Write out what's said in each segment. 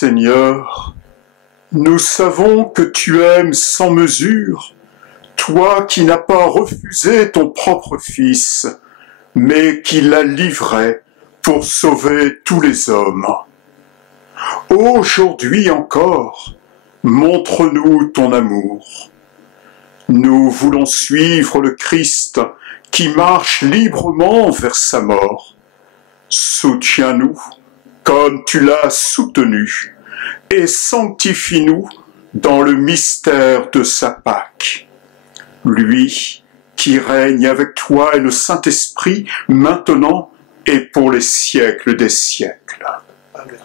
Seigneur, nous savons que tu aimes sans mesure, toi qui n'as pas refusé ton propre Fils, mais qui l'a livré pour sauver tous les hommes. Aujourd'hui encore, montre-nous ton amour. Nous voulons suivre le Christ qui marche librement vers sa mort. Soutiens-nous comme tu l'as soutenu et sanctifie-nous dans le mystère de sa Pâque. Lui qui règne avec toi et le Saint-Esprit maintenant et pour les siècles des siècles. Amen.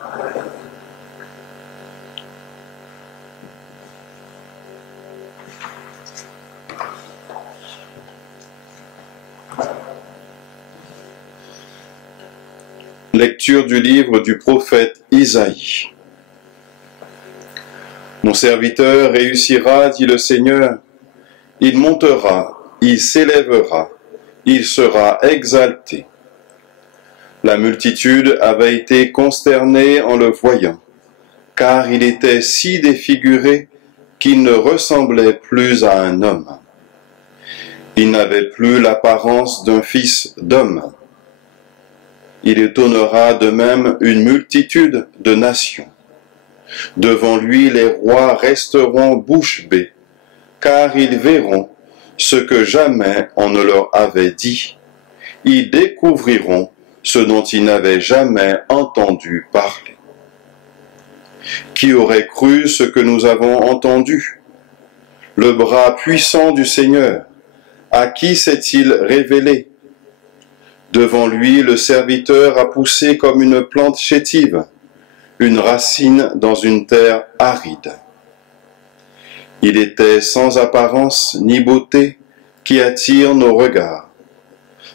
Lecture du livre du prophète Isaïe. Mon serviteur réussira, dit le Seigneur. Il montera, il s'élèvera, il sera exalté. La multitude avait été consternée en le voyant, car il était si défiguré qu'il ne ressemblait plus à un homme. Il n'avait plus l'apparence d'un fils d'homme. Il étonnera de même une multitude de nations. Devant lui, les rois resteront bouche bée, car ils verront ce que jamais on ne leur avait dit. Ils découvriront ce dont ils n'avaient jamais entendu parler. Qui aurait cru ce que nous avons entendu? Le bras puissant du Seigneur, à qui s'est-il révélé? Devant lui, le serviteur a poussé comme une plante chétive, une racine dans une terre aride. Il était sans apparence ni beauté qui attire nos regards.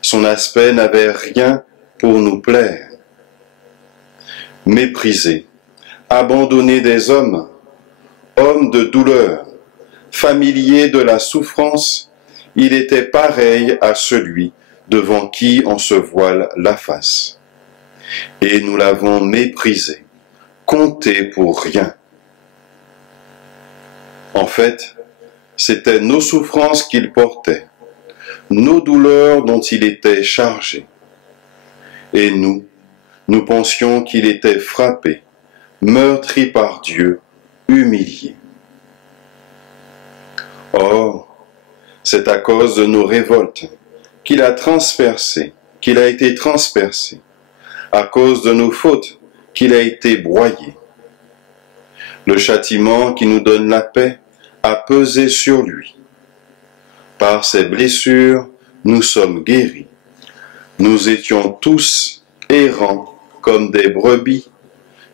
Son aspect n'avait rien pour nous plaire. Méprisé, abandonné des hommes, homme de douleur, familier de la souffrance, il était pareil à celui devant qui on se voile la face. Et nous l'avons méprisé, compté pour rien. En fait, c'étaient nos souffrances qu'il portait, nos douleurs dont il était chargé. Et nous pensions qu'il était frappé, meurtri par Dieu, humilié. Or, c'est à cause de nos révoltes qu'il a été transpercé, à cause de nos fautes qu'il a été broyé. Le châtiment qui nous donne la paix a pesé sur lui. Par ses blessures, nous sommes guéris. Nous étions tous errants comme des brebis,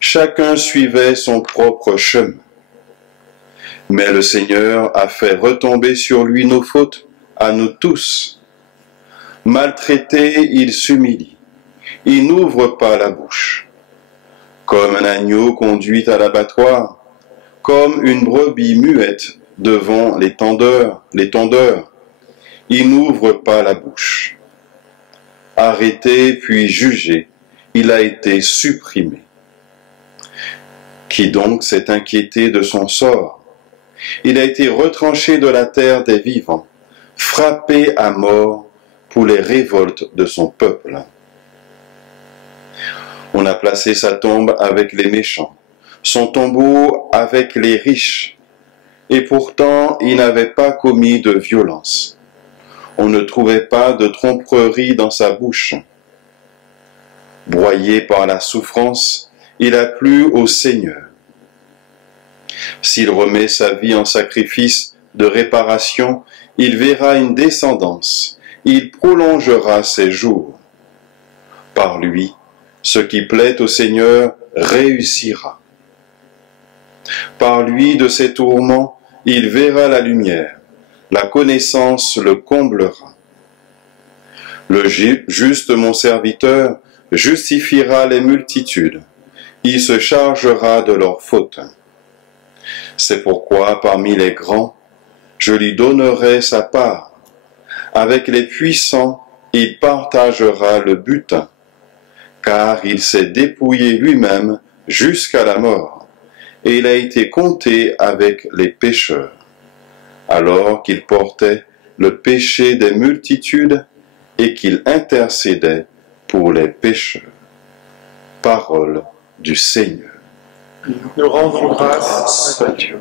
chacun suivait son propre chemin. Mais le Seigneur a fait retomber sur lui nos fautes, à nous tous. Maltraité, il s'humilie, il n'ouvre pas la bouche. Comme un agneau conduit à l'abattoir, comme une brebis muette devant les tondeurs, il n'ouvre pas la bouche. Arrêté puis jugé, il a été supprimé. Qui donc s'est inquiété de son sort? Il a été retranché de la terre des vivants, frappé à mort pour les révoltes de son peuple. On a placé sa tombe avec les méchants, son tombeau avec les riches, et pourtant il n'avait pas commis de violence. On ne trouvait pas de tromperie dans sa bouche. Broyé par la souffrance, il a plu au Seigneur. S'il remet sa vie en sacrifice de réparation, il verra une descendance, il prolongera ses jours. Par lui, ce qui plaît au Seigneur réussira. Par lui, de ses tourments, il verra la lumière, la connaissance le comblera. Le juste, mon serviteur, justifiera les multitudes, il se chargera de leurs fautes. C'est pourquoi, parmi les grands, je lui donnerai sa part. Avec les puissants, il partagera le butin, car il s'est dépouillé lui-même jusqu'à la mort. et il a été compté avec les pécheurs. Alors qu'il portait le péché des multitudes et qu'il intercédait pour les pécheurs. Parole du Seigneur. Nous rendons grâce à Dieu.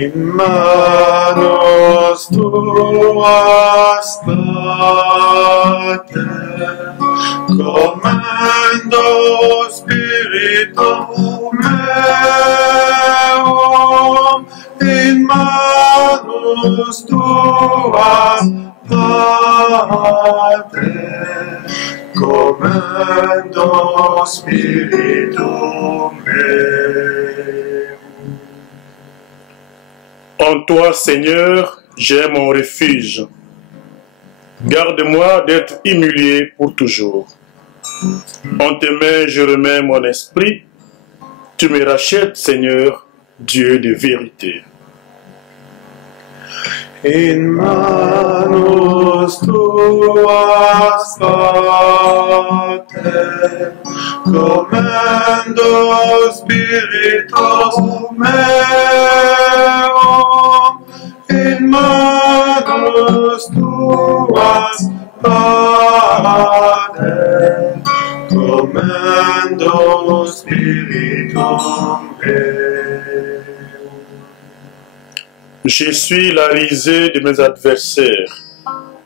In manos tuas pater, commendo spiritum meum, in manos tuas pater, commendo spiritum meum. En toi, Seigneur, j'ai mon refuge. Garde-moi d'être humilié pour toujours. En tes mains, je remets mon esprit. Tu me rachètes, Seigneur, Dieu de vérité. In manus tuas pater, commendo spiritus meum, in manus tuas pater, commendo spiritum meum. Je suis la risée de mes adversaires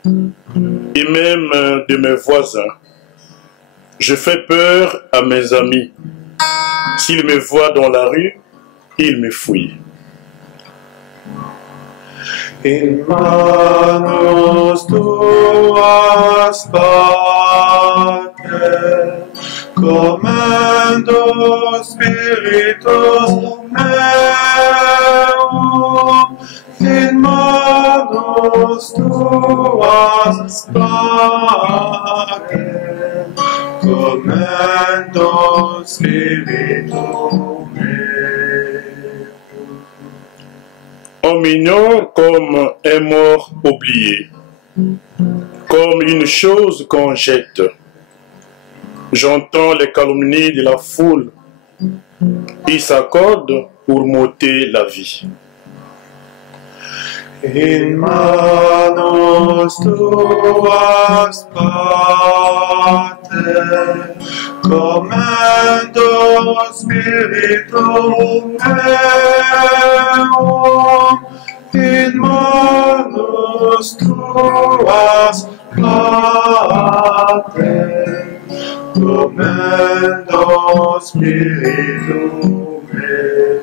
et même de mes voisins. Je fais peur à mes amis. S'ils me voient dans la rue, ils me fuient. In manus tuas pater, commendo spiritus meum, in manus tuas pater, commendo spiritum meum. On m'ignore comme un mort oublié, comme une chose qu'on jette. J'entends les calomnies de la foule. Ils s'accordent pour m'ôter la vie. In manus tuas pater, commendo spiritum meum, in manus tuas pater, commendo spiritum meum.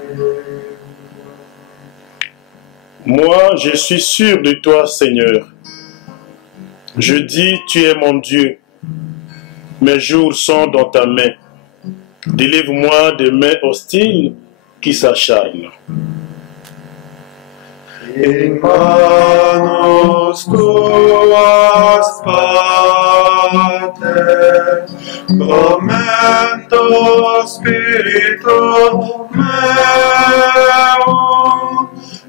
Moi, je suis sûr de toi, Seigneur. Je dis, tu es mon Dieu. Mes jours sont dans ta main. Délivre-moi des mains hostiles qui s'acharnent. In manus tuas pater, commendo spiritum meum,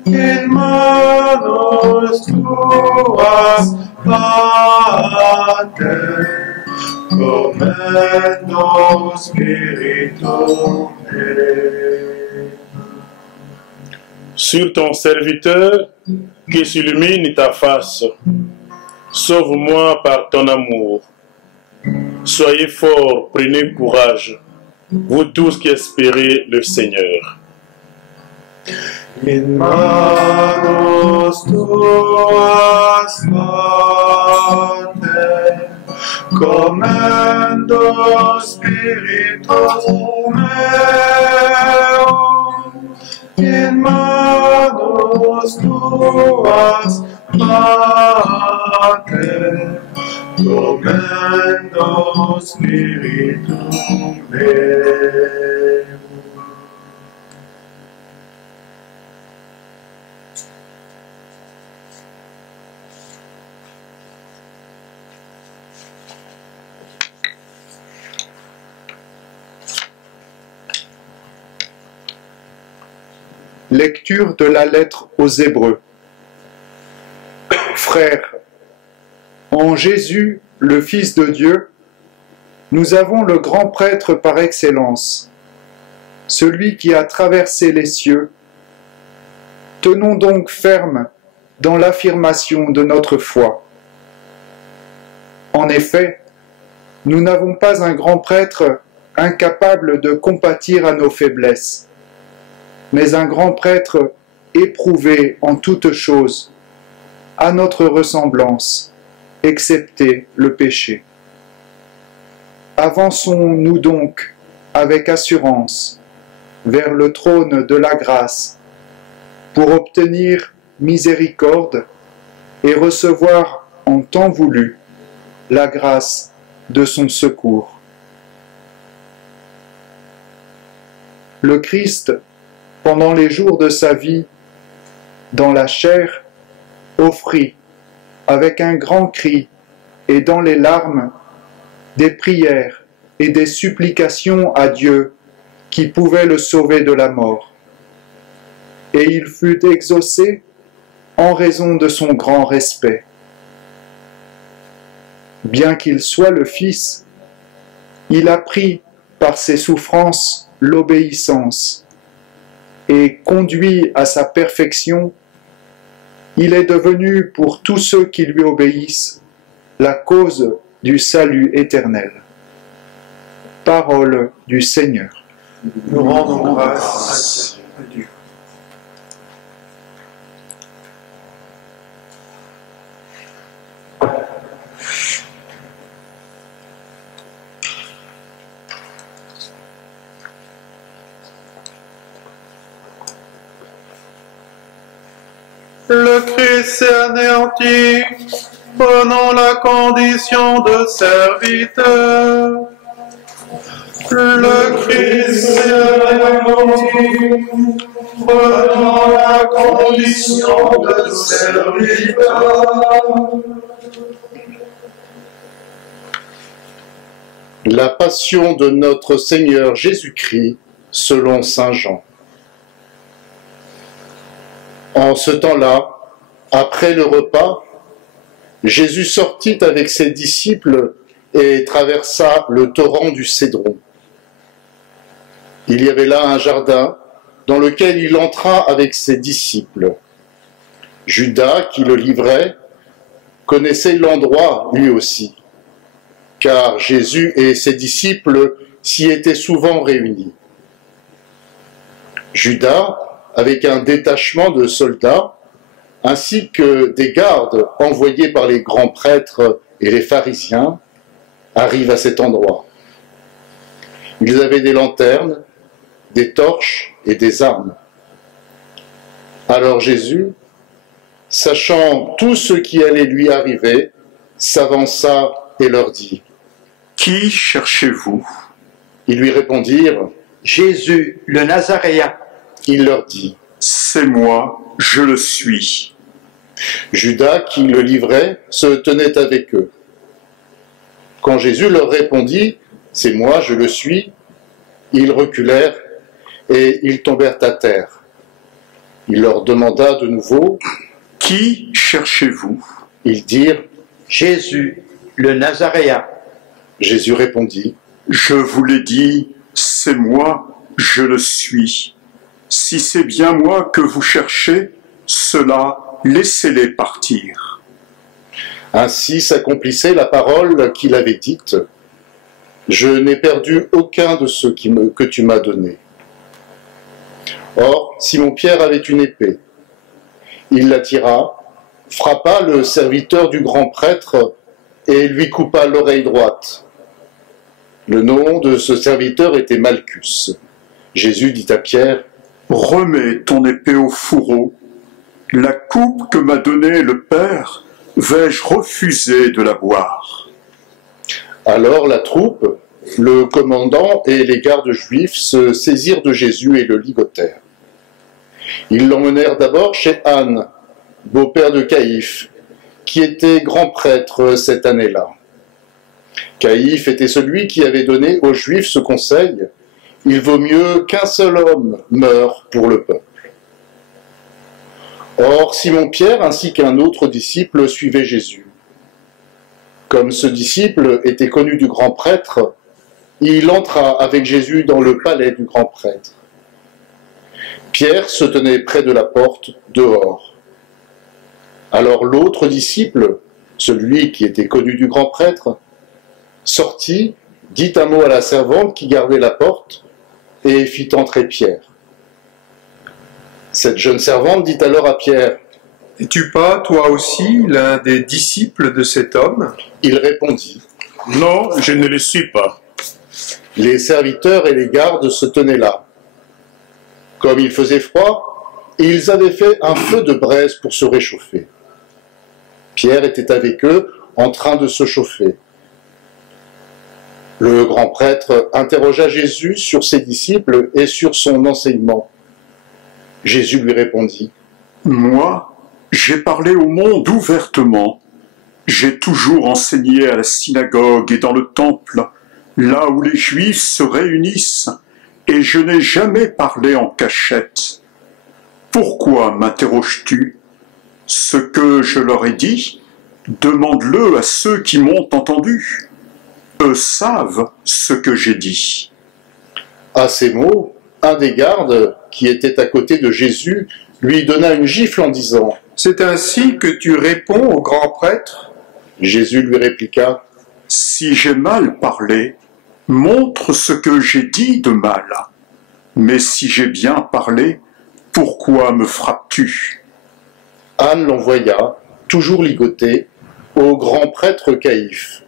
in manus tuas pater, commendo spiritum meum. Sur ton serviteur, que s'illumine ta face. Sauve-moi par ton amour. Soyez forts, prenez courage, vous tous qui espérez le Seigneur. In manus tuas pater, commendo spiritum meum, in manus tuas pater, commendo spiritum meum. Lecture de la lettre aux Hébreux. Frères, en Jésus, le Fils de Dieu, nous avons le grand prêtre par excellence, celui qui a traversé les cieux. Tenons donc ferme dans l'affirmation de notre foi. En effet, nous n'avons pas un grand prêtre incapable de compatir à nos faiblesses, mais un grand prêtre éprouvé en toutes choses, à notre ressemblance, excepté le péché. Avançons-nous donc avec assurance vers le trône de la grâce pour obtenir miséricorde et recevoir en temps voulu la grâce de son secours. Le Christ, pendant les jours de sa vie, dans la chair, offrit, avec un grand cri et dans les larmes, des prières et des supplications à Dieu qui pouvait le sauver de la mort. Et il fut exaucé en raison de son grand respect. Bien qu'il soit le Fils, il a pris par ses souffrances l'obéissance, et conduit à sa perfection, il est devenu pour tous ceux qui lui obéissent la cause du salut éternel. Parole du Seigneur. Nous rendons grâce à Dieu. Le Christ s'est anéanti, prenant la condition de serviteur. Le Christ s'est anéanti, prenant la condition de serviteur. La passion de notre Seigneur Jésus-Christ selon saint Jean. En ce temps-là, après le repas, Jésus sortit avec ses disciples et traversa le torrent du Cédron. Il y avait là un jardin dans lequel il entra avec ses disciples. Judas, qui le livrait, connaissait l'endroit lui aussi, car Jésus et ses disciples s'y étaient souvent réunis. Judas, avec un détachement de soldats, ainsi que des gardes envoyés par les grands prêtres et les pharisiens, arrive à cet endroit. Ils avaient des lanternes, des torches et des armes. Alors Jésus, sachant tout ce qui allait lui arriver, s'avança et leur dit : « Qui cherchez-vous ? » Ils lui répondirent : « Jésus, le Nazaréen. » Il leur dit : « C'est moi, je le suis. » Judas, qui le livrait, se tenait avec eux. Quand Jésus leur répondit : « C'est moi, je le suis », ils reculèrent et ils tombèrent à terre. Il leur demanda de nouveau : « Qui cherchez-vous ? » Ils dirent : « Jésus, le Nazaréen. » Jésus répondit : « Je vous l'ai dit, c'est moi, je le suis. Si c'est bien moi que vous cherchez, cela, laissez-les partir. » Ainsi s'accomplissait la parole qu'il avait dite : « Je n'ai perdu aucun de ceux que tu m'as donnés. » Or, Simon-Pierre avait une épée. Il la tira, frappa le serviteur du grand prêtre et lui coupa l'oreille droite. Le nom de ce serviteur était Malchus. Jésus dit à Pierre : « Remets ton épée au fourreau. La coupe que m'a donnée le Père, vais-je refuser de la boire ?» Alors la troupe, le commandant et les gardes juifs se saisirent de Jésus et le ligotèrent. Ils l'emmenèrent d'abord chez Anne, beau-père de Caïphe, qui était grand prêtre cette année-là. Caïphe était celui qui avait donné aux Juifs ce conseil : il vaut mieux qu'un seul homme meure pour le peuple. Or, Simon-Pierre ainsi qu'un autre disciple suivaient Jésus. Comme ce disciple était connu du grand prêtre, il entra avec Jésus dans le palais du grand prêtre. Pierre se tenait près de la porte, dehors. Alors l'autre disciple, celui qui était connu du grand prêtre, sortit, dit un mot à la servante qui gardait la porte, et fit entrer Pierre. Cette jeune servante dit alors à Pierre, « Es-tu pas, toi aussi, l'un des disciples de cet homme ?» Il répondit, « Non, je ne le suis pas. » Les serviteurs et les gardes se tenaient là. Comme il faisait froid, ils avaient fait un feu de braise pour se réchauffer. Pierre était avec eux, en train de se chauffer. Le grand prêtre interrogea Jésus sur ses disciples et sur son enseignement. Jésus lui répondit, « Moi, j'ai parlé au monde ouvertement. J'ai toujours enseigné à la synagogue et dans le temple, là où les Juifs se réunissent, et je n'ai jamais parlé en cachette. Pourquoi m'interroges-tu? Ce que je leur ai dit, demande-le à ceux qui m'ont entendu. Eux savent ce que j'ai dit. » À ces mots, un des gardes, qui était à côté de Jésus, lui donna une gifle en disant, « C'est ainsi que tu réponds au grand prêtre ?» Jésus lui répliqua, « Si j'ai mal parlé, montre ce que j'ai dit de mal. Mais si j'ai bien parlé, pourquoi me frappes-tu » Anne l'envoya, toujours ligoté, au grand prêtre Caïphe.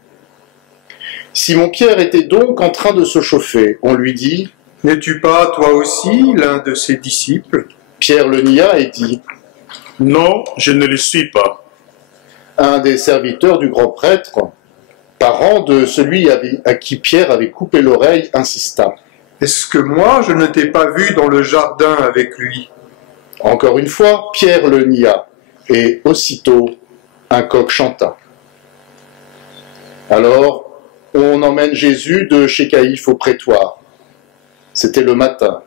Simon-Pierre était donc en train de se chauffer. On lui dit, « N'es-tu pas, toi aussi, l'un de ses disciples ?» Pierre le nia et dit, « Non, je ne le suis pas. » Un des serviteurs du grand prêtre, parent de celui à qui Pierre avait coupé l'oreille, insista. « Est-ce que moi, je ne t'ai pas vu dans le jardin avec lui ?» Encore une fois, Pierre le nia, et aussitôt, un coq chanta. Alors, on emmène Jésus de chez Caïphe au prétoire. C'était le matin.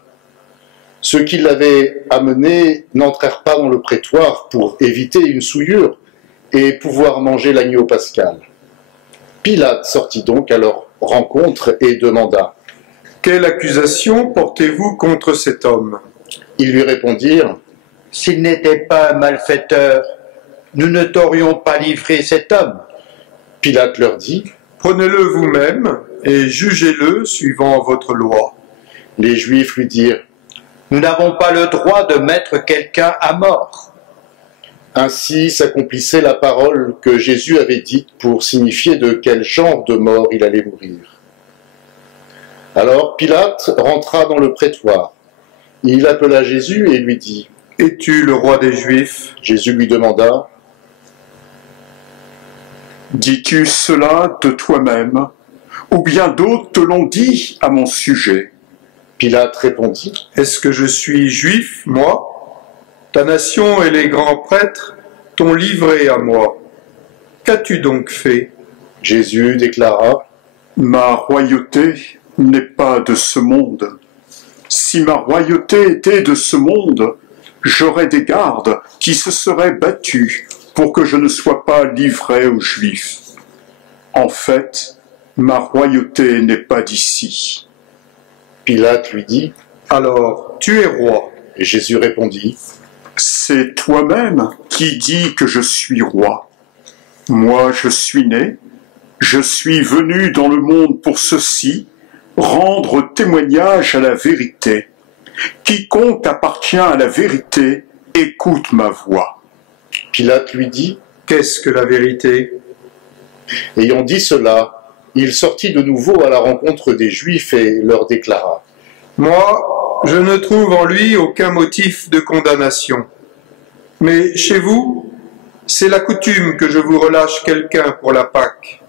Ceux qui l'avaient amené n'entrèrent pas dans le prétoire pour éviter une souillure et pouvoir manger l'agneau pascal. Pilate sortit donc à leur rencontre et demanda, « Quelle accusation portez-vous contre cet homme ?» Ils lui répondirent, « S'il n'était pas un malfaiteur, nous ne t'aurions pas livré cet homme. » Pilate leur dit, « Prenez-le vous-même et jugez-le suivant votre loi. » Les Juifs lui dirent, « Nous n'avons pas le droit de mettre quelqu'un à mort. » Ainsi s'accomplissait la parole que Jésus avait dite pour signifier de quel genre de mort il allait mourir. Alors Pilate rentra dans le prétoire. Il appela Jésus et lui dit, « Es-tu le roi des Juifs ?» Jésus lui demanda, « Dis-tu cela de toi-même, ou bien d'autres te l'ont dit à mon sujet ?» Pilate répondit, « Est-ce que je suis juif, moi ? Ta nation et les grands prêtres t'ont livré à moi. Qu'as-tu donc fait ?» Jésus déclara, « Ma royauté n'est pas de ce monde. Si ma royauté était de ce monde, j'aurais des gardes qui se seraient battus pour que je ne sois pas livré aux Juifs. En fait, ma royauté n'est pas d'ici. » Pilate lui dit, « Alors, tu es roi. » Et Jésus répondit, « C'est toi-même qui dis que je suis roi. Moi, je suis né, je suis venu dans le monde pour ceci, rendre témoignage à la vérité. Quiconque appartient à la vérité, écoute ma voix. » Pilate lui dit, « Qu'est-ce que la vérité ?» Ayant dit cela, il sortit de nouveau à la rencontre des Juifs et leur déclara, « Moi, je ne trouve en lui aucun motif de condamnation. Mais chez vous, c'est la coutume que je vous relâche quelqu'un pour la Pâque.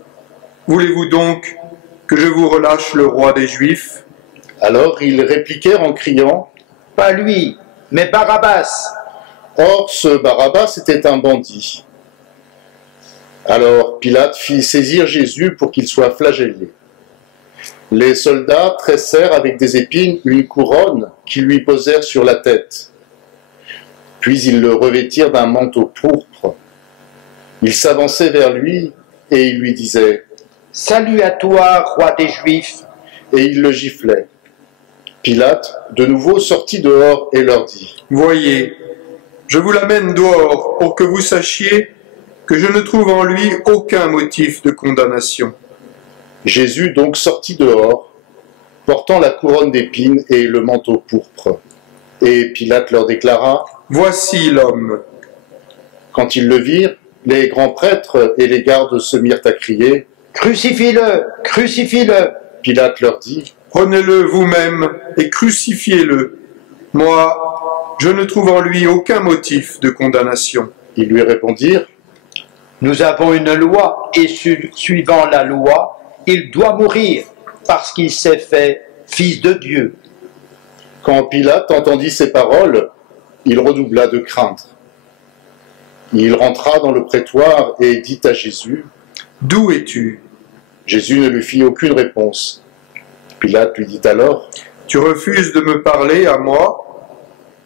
Voulez-vous donc que je vous relâche le roi des Juifs ?» Alors ils répliquèrent en criant, « Pas lui, mais Barabbas !» Or ce Barabbas était un bandit. Alors Pilate fit saisir Jésus pour qu'il soit flagellé. Les soldats tressèrent avec des épines une couronne qu'ils lui posèrent sur la tête. Puis ils le revêtirent d'un manteau pourpre. Ils s'avançaient vers lui et ils lui disaient « Salut à toi, roi des Juifs !» et ils le giflaient. Pilate, de nouveau, sortit dehors et leur dit « Voyez, je vous l'amène dehors pour que vous sachiez que je ne trouve en lui aucun motif de condamnation. » Jésus donc sortit dehors, portant la couronne d'épines et le manteau pourpre. Et Pilate leur déclara « Voici l'homme. » Quand ils le virent, les grands prêtres et les gardes se mirent à crier « Crucifie-le! Crucifie-le » Pilate leur dit « Prenez-le vous-même et crucifiez-le. Moi, je ne trouve en lui aucun motif de condamnation. » Ils lui répondirent « Nous avons une loi et suivant la loi, il doit mourir parce qu'il s'est fait fils de Dieu. » Quand Pilate entendit ces paroles, il redoubla de crainte. Il rentra dans le prétoire et dit à Jésus « D'où es-tu » Jésus ne lui fit aucune réponse. Pilate lui dit alors « Tu refuses de me parler à moi?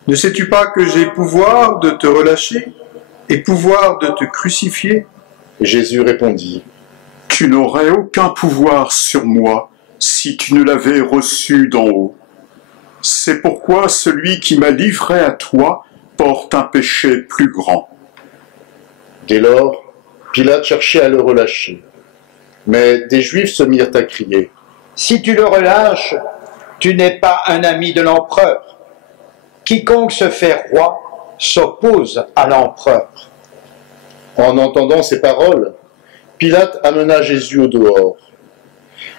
Ne sais-tu pas que j'ai pouvoir de te relâcher et pouvoir de te crucifier ?» Jésus répondit « Tu n'aurais aucun pouvoir sur moi si tu ne l'avais reçu d'en haut. C'est pourquoi celui qui m'a livré à toi porte un péché plus grand. » Dès lors, Pilate cherchait à le relâcher. Mais des Juifs se mirent à crier « Si tu le relâches, tu n'es pas un ami de l'empereur. Quiconque se fait roi s'oppose à l'empereur. » En entendant ces paroles, Pilate amena Jésus au dehors.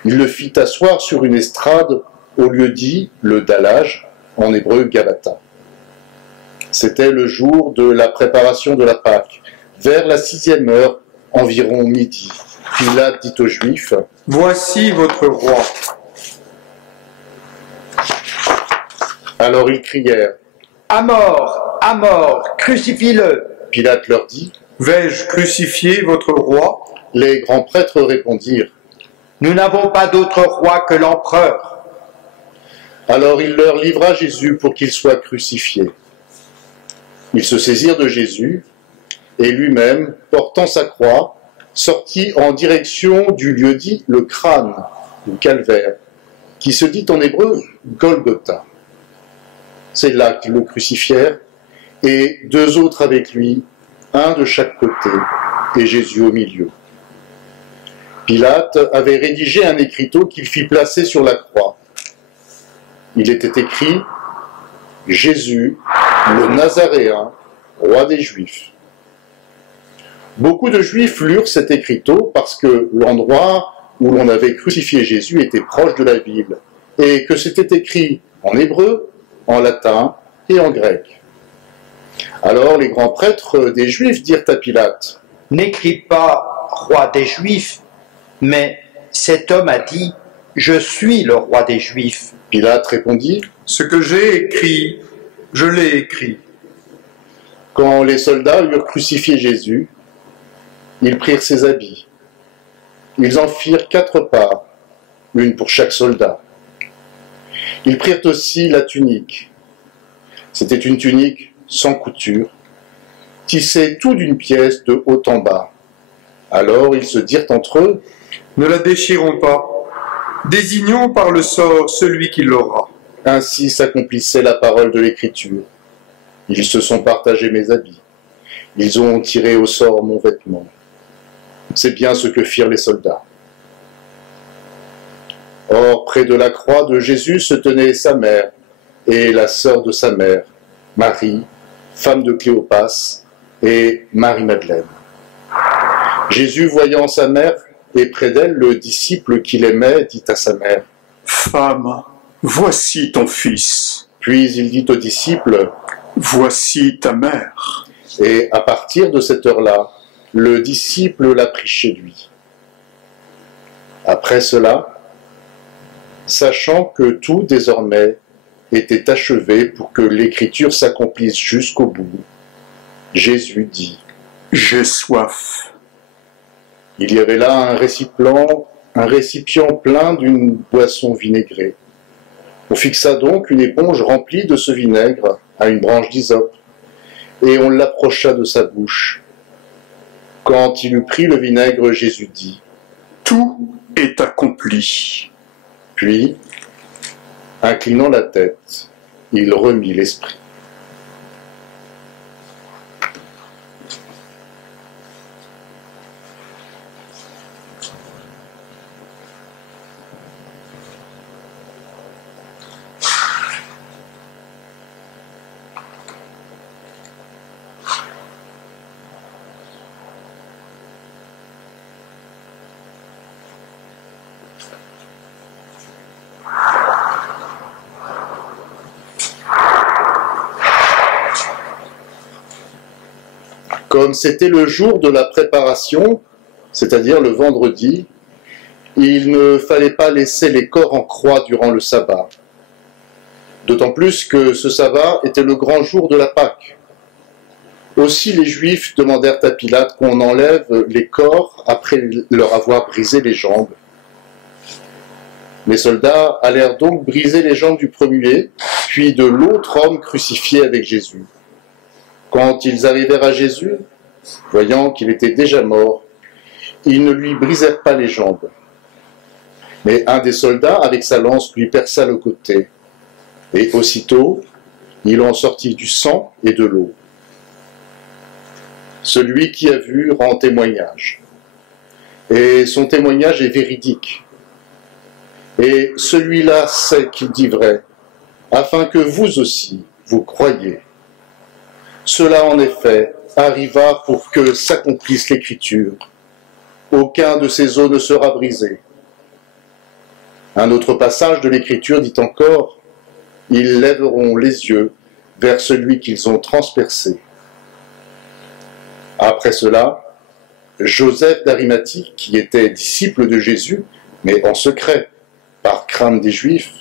Il le fit asseoir sur une estrade au lieu dit le dallage, en hébreu Gabata. C'était le jour de la préparation de la Pâque, vers la 6e heure, environ midi. Pilate dit aux Juifs « Voici votre roi. » Alors ils crièrent « À mort, crucifie-le » Pilate leur dit « Vais-je crucifier votre roi ?» Les grands prêtres répondirent « Nous n'avons pas d'autre roi que l'empereur. » Alors il leur livra Jésus pour qu'il soit crucifié. Ils se saisirent de Jésus, et lui-même, portant sa croix, sortit en direction du lieu dit le crâne, ou calvaire, qui se dit en hébreu Golgotha. C'est là qu'ils le crucifièrent, et 2 autres avec lui, un de chaque côté, et Jésus au milieu. Pilate avait rédigé un écriteau qu'il fit placer sur la croix. Il était écrit « Jésus, le Nazaréen, roi des Juifs ». Beaucoup de Juifs lurent cet écriteau parce que l'endroit où l'on avait crucifié Jésus était proche de la ville, et que c'était écrit en hébreu, en latin et en grec. Alors les grands prêtres des Juifs dirent à Pilate « N'écris pas roi des Juifs, mais cet homme a dit « Je suis le roi des Juifs ». Pilate répondit « Ce que j'ai écrit, je l'ai écrit. » Quand les soldats eurent crucifié Jésus, ils prirent ses habits. Ils en firent 4 parts, une pour chaque soldat. Ils prirent aussi la tunique. C'était une tunique sans couture, tissée tout d'une pièce de haut en bas. Alors ils se dirent entre eux « Ne la déchirons pas, désignons par le sort celui qui l'aura. » Ainsi s'accomplissait la parole de l'Écriture. Ils se sont partagés mes habits. Ils ont tiré au sort mon vêtement. C'est bien ce que firent les soldats. Or, près de la croix de Jésus se tenait sa mère et la sœur de sa mère, Marie, femme de Cléopas, et Marie-Madeleine. Jésus, voyant sa mère et près d'elle le disciple qu'il aimait, dit à sa mère « Femme, voici ton fils. » Puis il dit au disciple « Voici ta mère. » Et à partir de cette heure-là, le disciple l'a pris chez lui. Après cela, sachant que tout désormais était achevé pour que l'écriture s'accomplisse jusqu'au bout, Jésus dit « J'ai soif. » Il y avait là un récipient plein d'une boisson vinaigrée. On fixa donc une éponge remplie de ce vinaigre à une branche d'hysope, et on l'approcha de sa bouche. Quand il eut pris le vinaigre, Jésus dit, « Tout est accompli. » Puis, inclinant la tête, il remit l'esprit. Comme c'était le jour de la préparation, c'est-à-dire le vendredi, il ne fallait pas laisser les corps en croix durant le sabbat. D'autant plus que ce sabbat était le grand jour de la Pâque. Aussi les Juifs demandèrent à Pilate qu'on enlève les corps après leur avoir brisé les jambes. Les soldats allèrent donc briser les jambes du premier, puis de l'autre homme crucifié avec Jésus. Quand ils arrivèrent à Jésus, voyant qu'il était déjà mort, ils ne lui brisèrent pas les jambes. Mais un des soldats, avec sa lance, lui perça le côté. Et aussitôt, il en sortit du sang et de l'eau. Celui qui a vu rend témoignage. Et son témoignage est véridique. Et celui-là sait qu'il dit vrai, afin que vous aussi, vous croyiez. Cela, en effet, arriva pour que s'accomplisse l'Écriture. Aucun de ces os ne sera brisé. Un autre passage de l'Écriture dit encore, « Ils lèveront les yeux vers celui qu'ils ont transpercé. » Après cela, Joseph d'Arimathie, qui était disciple de Jésus, mais en secret, par crainte des Juifs,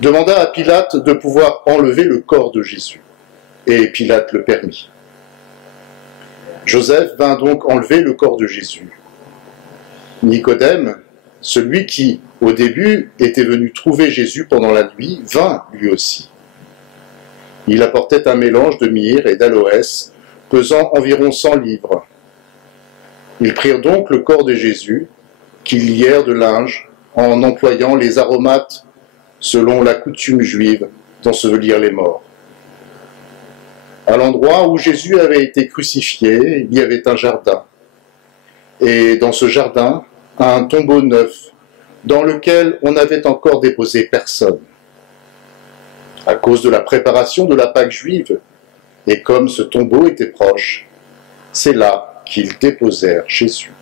demanda à Pilate de pouvoir enlever le corps de Jésus. Et Pilate le permit. Joseph vint donc enlever le corps de Jésus. Nicodème, celui qui, au début, était venu trouver Jésus pendant la nuit, vint lui aussi. Il apportait un mélange de myrrhe et d'aloès, pesant environ 100 livres. Ils prirent donc le corps de Jésus, qu'ils lièrent de linge, en employant les aromates, selon la coutume juive, d'ensevelir les morts. À l'endroit où Jésus avait été crucifié, il y avait un jardin. Et dans ce jardin, un tombeau neuf, dans lequel on n'avait encore déposé personne. À cause de la préparation de la Pâque juive, et comme ce tombeau était proche, c'est là qu'ils déposèrent Jésus.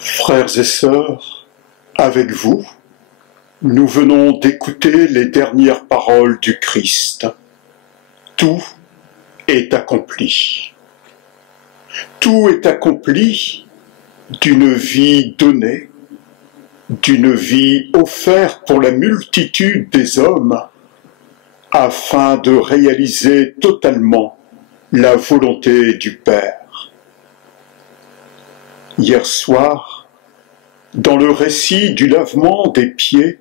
Frères et sœurs, avec vous, nous venons d'écouter les dernières paroles du Christ. Tout est accompli. Tout est accompli d'une vie donnée, d'une vie offerte pour la multitude des hommes, afin de réaliser totalement la volonté du Père. Hier soir, dans le récit du lavement des pieds,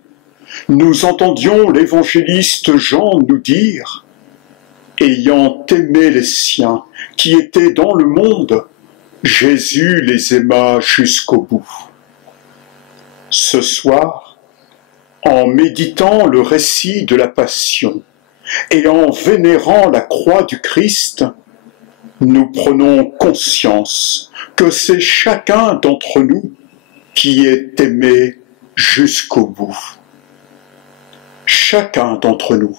nous entendions l'évangéliste Jean nous dire « Ayant aimé les siens qui étaient dans le monde, Jésus les aima jusqu'au bout. » Ce soir, en méditant le récit de la Passion et en vénérant la croix du Christ, nous prenons conscience que c'est chacun d'entre nous qui est aimé jusqu'au bout. Chacun d'entre nous,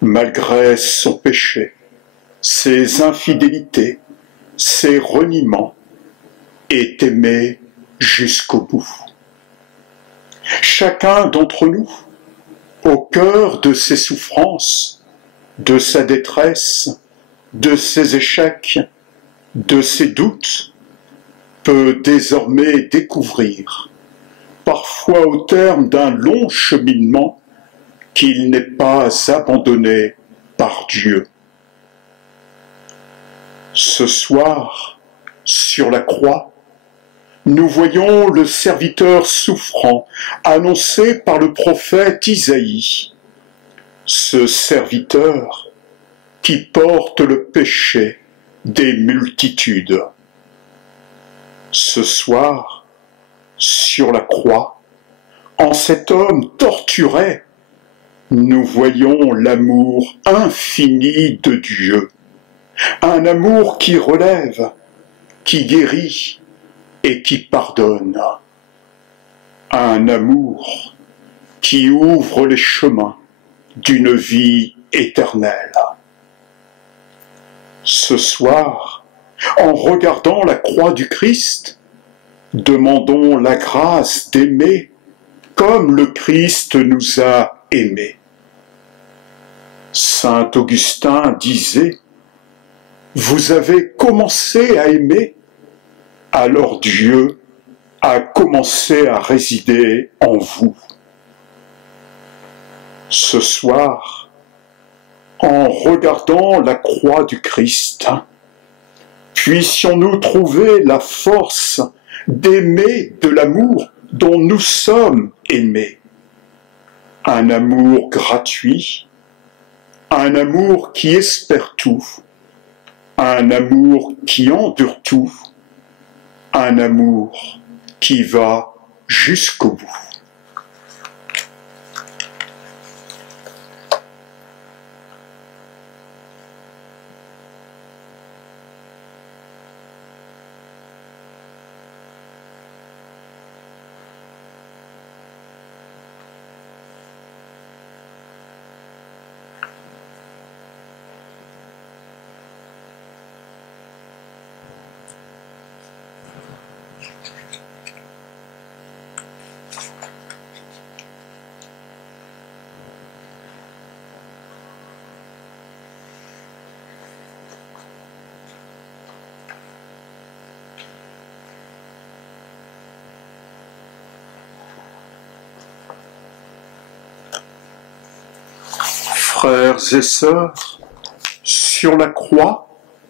malgré son péché, ses infidélités, ses reniements, est aimé jusqu'au bout. Chacun d'entre nous, au cœur de ses souffrances, de sa détresse, de ses échecs, de ses doutes, peut désormais découvrir, parfois au terme d'un long cheminement, qu'il n'est pas abandonné par Dieu. Ce soir, sur la croix, nous voyons le serviteur souffrant annoncé par le prophète Isaïe, ce serviteur qui porte le péché des multitudes. Ce soir, sur la croix, en cet homme torturé, nous voyons l'amour infini de Dieu, un amour qui relève, qui guérit et qui pardonne, un amour qui ouvre les chemins d'une vie éternelle. Ce soir, en regardant la croix du Christ, demandons la grâce d'aimer comme le Christ nous a aimés. Saint Augustin disait « Vous avez commencé à aimer, alors Dieu a commencé à résider en vous. » Ce soir, en regardant la croix du Christ, puissions-nous trouver la force d'aimer de l'amour dont nous sommes aimés. Un amour gratuit, un amour qui espère tout, un amour qui endure tout, un amour qui va jusqu'au bout. Frères et sœurs, sur la croix,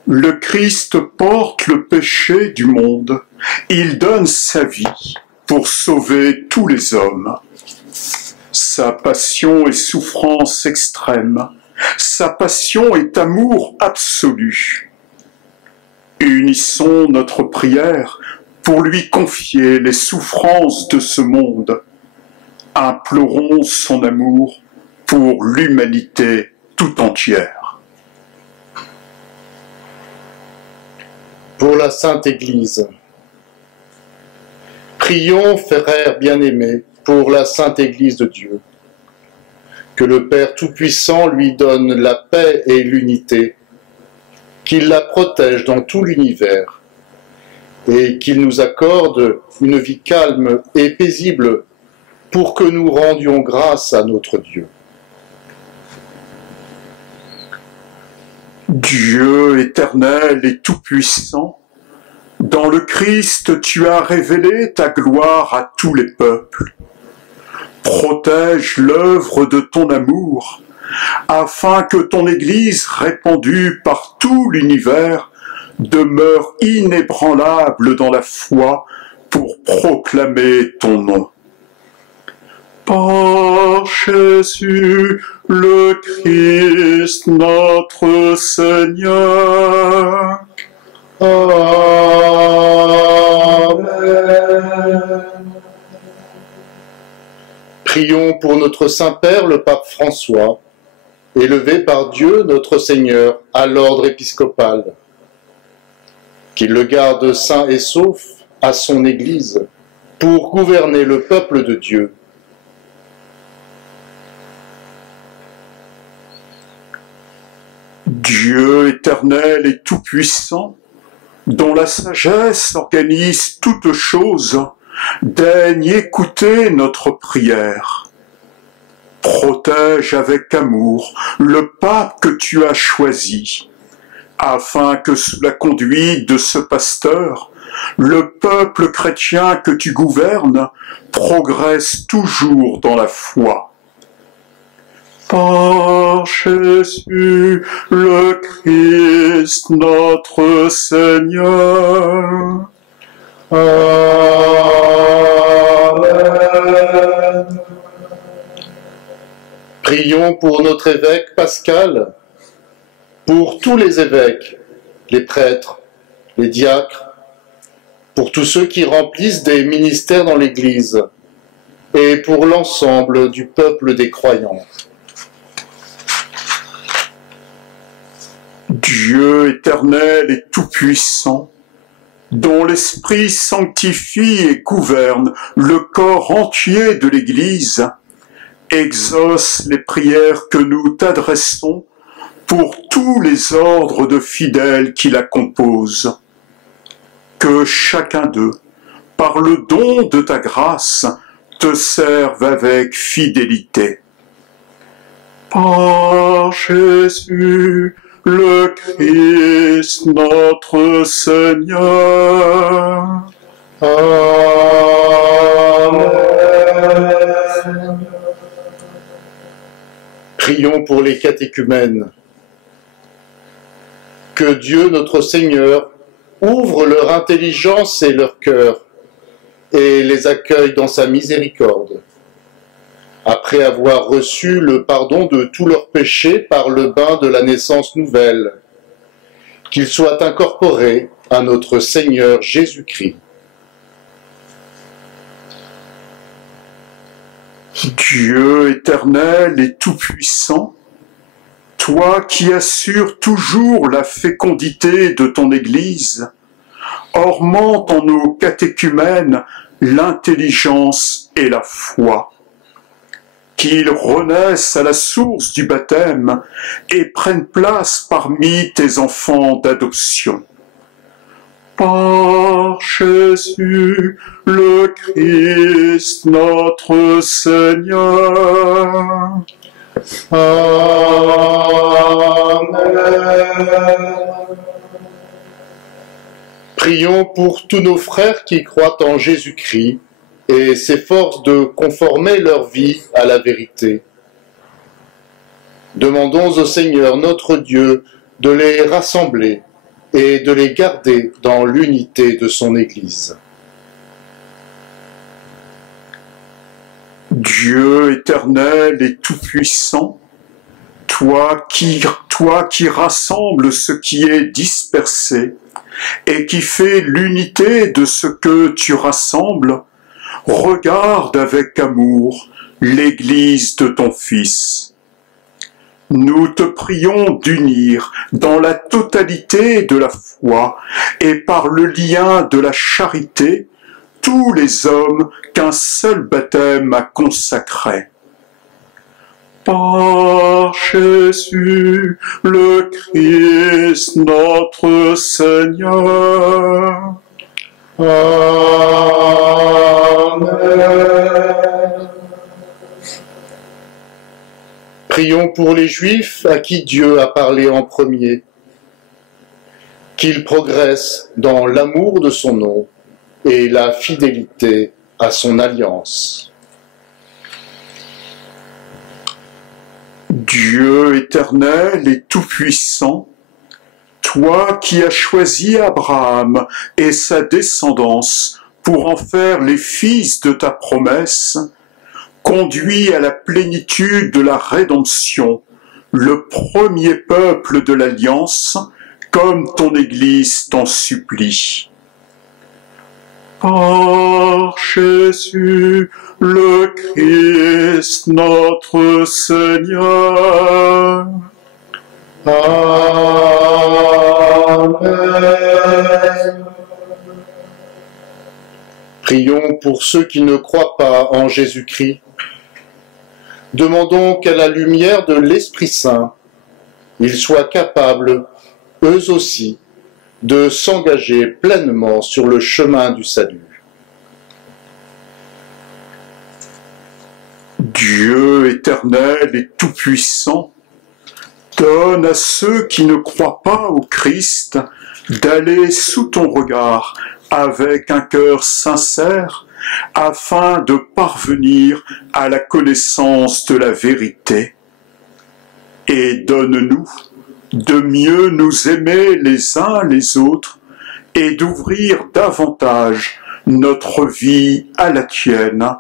le Christ porte le péché du monde. Il donne sa vie pour sauver tous les hommes. Sa passion est souffrance extrême. Sa passion est amour absolu. Unissons notre prière pour lui confier les souffrances de ce monde. Implorons son amour pour l'humanité tout entière. Pour la Sainte Église. Prions, frères bien-aimés, pour la Sainte Église de Dieu. Que le Père Tout-Puissant lui donne la paix et l'unité, qu'il la protège dans tout l'univers, et qu'il nous accorde une vie calme et paisible pour que nous rendions grâce à notre Dieu. Dieu éternel et tout-puissant, dans le Christ tu as révélé ta gloire à tous les peuples. Protège l'œuvre de ton amour, afin que ton Église répandue par tout l'univers demeure inébranlable dans la foi pour proclamer ton nom. Par Jésus le Christ notre Seigneur. Amen. Prions pour notre Saint-Père, le pape François, élevé par Dieu notre Seigneur à l'ordre épiscopal, qu'il le garde sain et sauf à son Église pour gouverner le peuple de Dieu. Dieu éternel et tout-puissant, dont la sagesse organise toutes choses, daigne écouter notre prière. Protège avec amour le pape que tu as choisi, afin que sous la conduite de ce pasteur, le peuple chrétien que tu gouvernes progresse toujours dans la foi. Par Jésus le Christ notre Seigneur. Amen. Prions pour notre évêque Pascal, pour tous les évêques, les prêtres, les diacres, pour tous ceux qui remplissent des ministères dans l'Église, et pour l'ensemble du peuple des croyants. Dieu éternel et tout-puissant, dont l'Esprit sanctifie et gouverne le corps entier de l'Église, exauce les prières que nous t'adressons pour tous les ordres de fidèles qui la composent. Que chacun d'eux, par le don de ta grâce, te serve avec fidélité. Par Jésus, le Christ, notre Seigneur. Amen. Prions pour les catéchumènes. Que Dieu, notre Seigneur, ouvre leur intelligence et leur cœur et les accueille dans sa miséricorde. Après avoir reçu le pardon de tous leurs péchés par le bain de la naissance nouvelle, qu'ils soient incorporés à notre Seigneur Jésus-Christ. Dieu éternel et tout-puissant, toi qui assures toujours la fécondité de ton Église, augmente en nos catéchumènes l'intelligence et la foi, qu'ils renaissent à la source du baptême et prennent place parmi tes enfants d'adoption. Par Jésus, le Christ, notre Seigneur. Amen. Prions pour tous nos frères qui croient en Jésus-Christ et s'efforcent de conformer leur vie à la vérité. Demandons au Seigneur notre Dieu de les rassembler et de les garder dans l'unité de son Église. Dieu éternel et tout-puissant, toi qui rassembles ce qui est dispersé et qui fait l'unité de ce que tu rassembles, regarde avec amour l'Église de ton Fils. Nous te prions d'unir dans la totalité de la foi et par le lien de la charité tous les hommes qu'un seul baptême a consacrés. Par Jésus, le Christ, notre Seigneur. Amen. Prions pour les Juifs à qui Dieu a parlé en premier, qu'ils progressent dans l'amour de son nom et la fidélité à son alliance. Dieu éternel et tout-puissant, toi qui as choisi Abraham et sa descendance pour en faire les fils de ta promesse, conduis à la plénitude de la rédemption le premier peuple de l'Alliance, comme ton Église t'en supplie. Par Jésus, le Christ, notre Seigneur. Amen. Prions pour ceux qui ne croient pas en Jésus-Christ. Demandons qu'à la lumière de l'Esprit Saint, ils soient capables, eux aussi, de s'engager pleinement sur le chemin du salut. Dieu éternel et tout-puissant, donne à ceux qui ne croient pas au Christ d'aller sous ton regard avec un cœur sincère afin de parvenir à la connaissance de la vérité. Et donne-nous de mieux nous aimer les uns les autres et d'ouvrir davantage notre vie à la tienne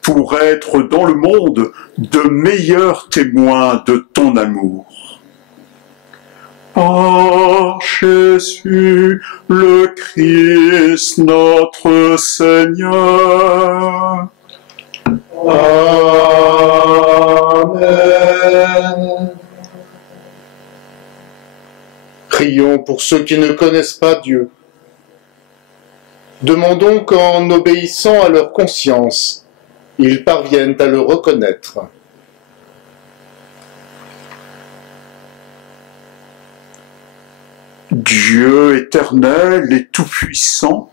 pour être dans le monde de meilleurs témoins de ton amour. Par Jésus le Christ notre Seigneur. Amen. Prions pour ceux qui ne connaissent pas Dieu. Demandons qu'en obéissant à leur conscience, ils parviennent à le reconnaître. Dieu éternel et tout-puissant,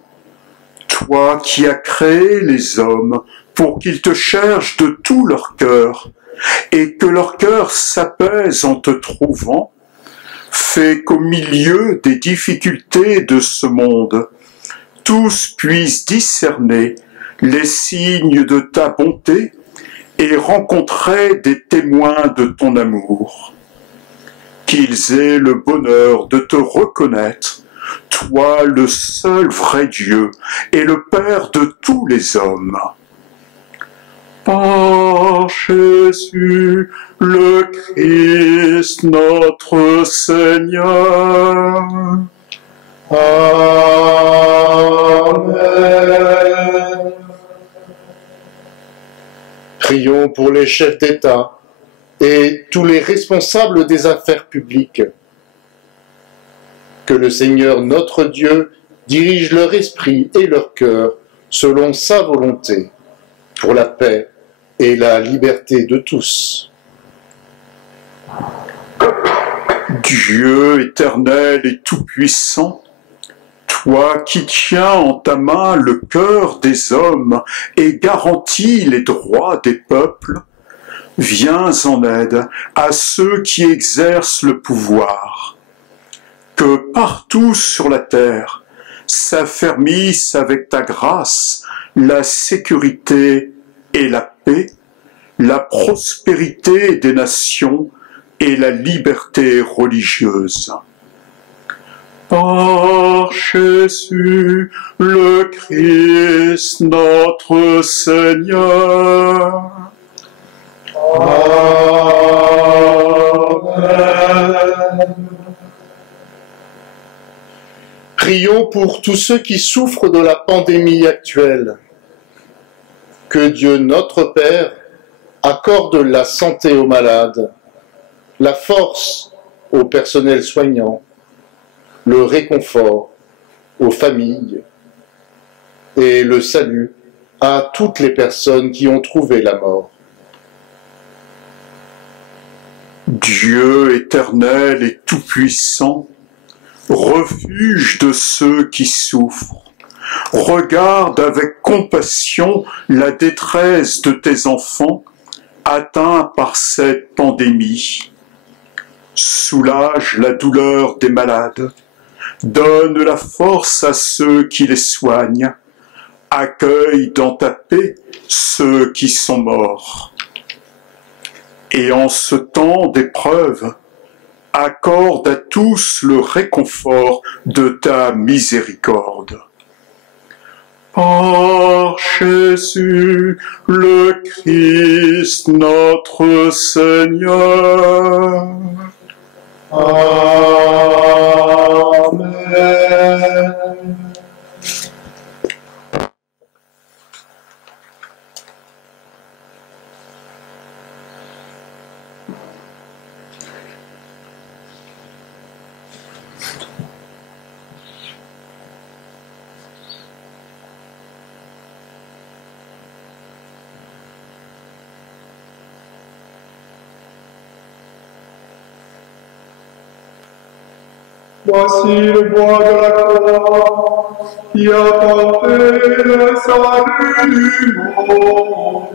toi qui as créé les hommes pour qu'ils te cherchent de tout leur cœur, et que leur cœur s'apaise en te trouvant, fais qu'au milieu des difficultés de ce monde, tous puissent discerner les signes de ta bonté et rencontrer des témoins de ton amour. Qu'ils aient le bonheur de te reconnaître, toi le seul vrai Dieu et le Père de tous les hommes. Par Jésus le Christ notre Seigneur. Amen. Prions pour les chefs d'État et tous les responsables des affaires publiques. Que le Seigneur notre Dieu dirige leur esprit et leur cœur selon sa volonté, pour la paix et la liberté de tous. Dieu éternel et tout-puissant, toi qui tiens en ta main le cœur des hommes et garantis les droits des peuples, viens en aide à ceux qui exercent le pouvoir. Que partout sur la terre s'affermissent avec ta grâce la sécurité et la paix, la prospérité des nations et la liberté religieuse. Par Jésus le Christ notre Seigneur. Amen. Prions pour tous ceux qui souffrent de la pandémie actuelle. Que Dieu notre Père accorde la santé aux malades, la force au personnel soignant, le réconfort aux familles et le salut à toutes les personnes qui ont trouvé la mort. Dieu éternel et tout-puissant, refuge de ceux qui souffrent, regarde avec compassion la détresse de tes enfants atteints par cette pandémie. Soulage la douleur des malades, donne la force à ceux qui les soignent, accueille dans ta paix ceux qui sont morts. Et en ce temps d'épreuve, accorde à tous le réconfort de ta miséricorde. Par Jésus le Christ notre Seigneur. Amen. Voici le bois de la croix qui a porté le salut du monde.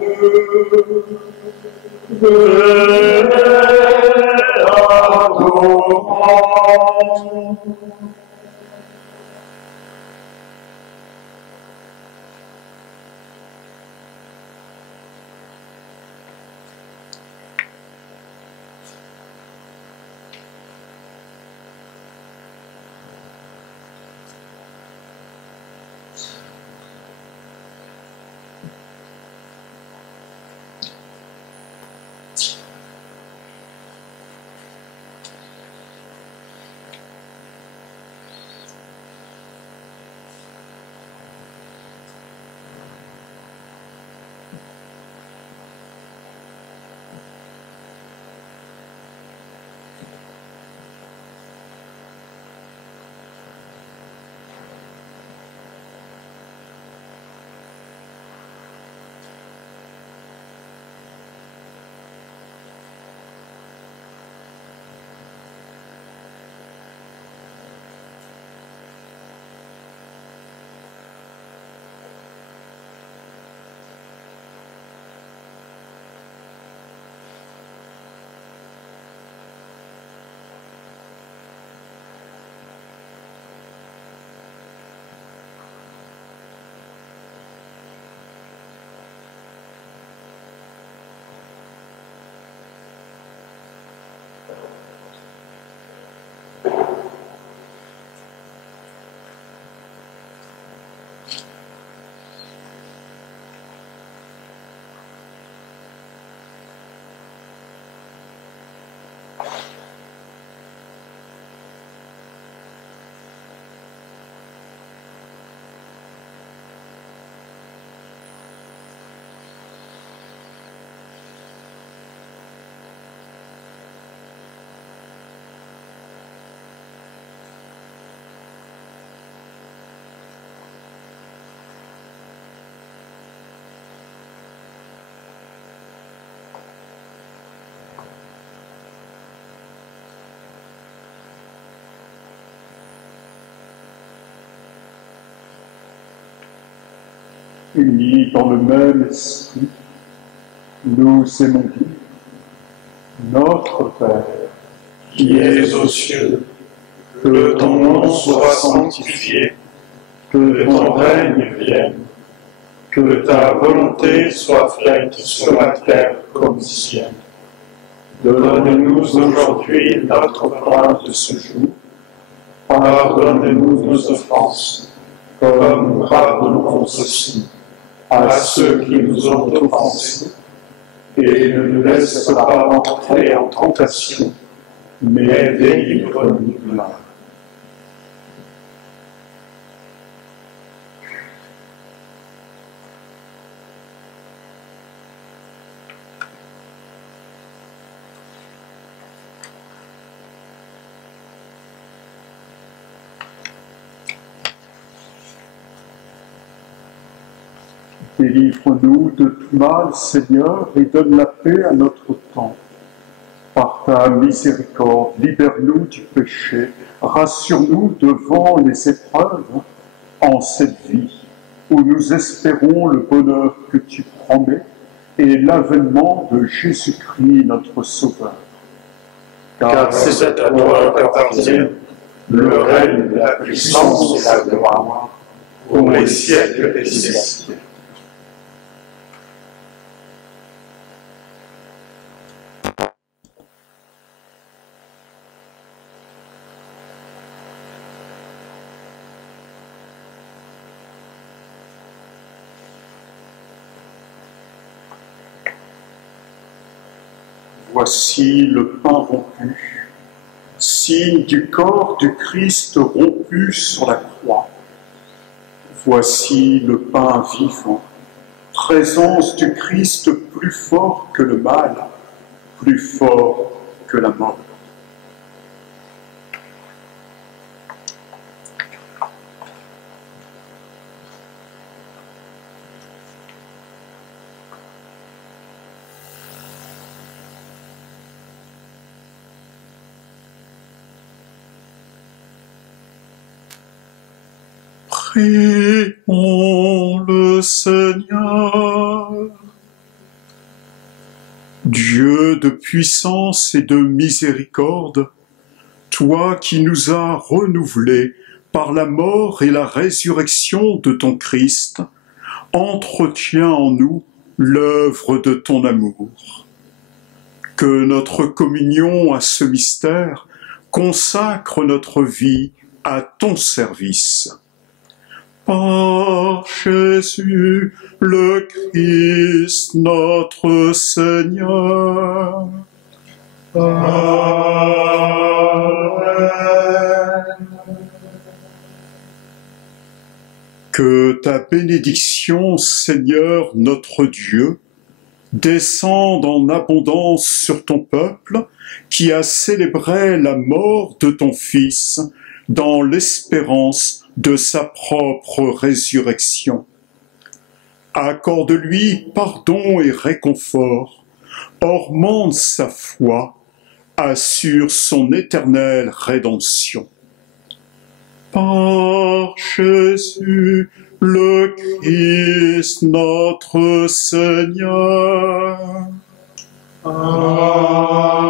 unis dans le même esprit, nous aimons Dieu, notre Père, qui es aux cieux, que ton nom soit sanctifié, que ton règne vienne, que ta volonté soit faite sur la terre comme au ciel. Donne-nous aujourd'hui notre pain de ce jour. Pardonne-nous nos offenses, comme nous pardonnons aussi à ceux qui nous ont offensés. Et ne nous laisse pas entrer en tentation, mais délivre-nous du mal. Délivre-nous de tout mal, Seigneur, et donne la paix à notre temps. Par ta miséricorde, libère-nous du péché, rassure-nous devant les épreuves en cette vie où nous espérons le bonheur que tu promets et l'avènement de Jésus-Christ, notre Sauveur. Car c'est à toi qu'appartiennent le règne, la puissance et la gloire, pour les siècles des siècles. Voici le pain rompu, signe du corps du Christ rompu sur la croix. Voici le pain vivant, présence du Christ plus fort que le mal, plus fort que la mort. Prions le Seigneur. Dieu de puissance et de miséricorde, toi qui nous as renouvelés par la mort et la résurrection de ton Christ, entretiens en nous l'œuvre de ton amour. Que notre communion à ce mystère consacre notre vie à ton service. Par Jésus le Christ notre Seigneur. Amen. Que ta bénédiction, Seigneur notre Dieu, descende en abondance sur ton peuple qui a célébré la mort de ton Fils dans l'espérance de sa propre résurrection. Accorde-lui pardon et réconfort, augmente sa foi, assure son éternelle rédemption. Par Jésus le Christ notre Seigneur. Amen.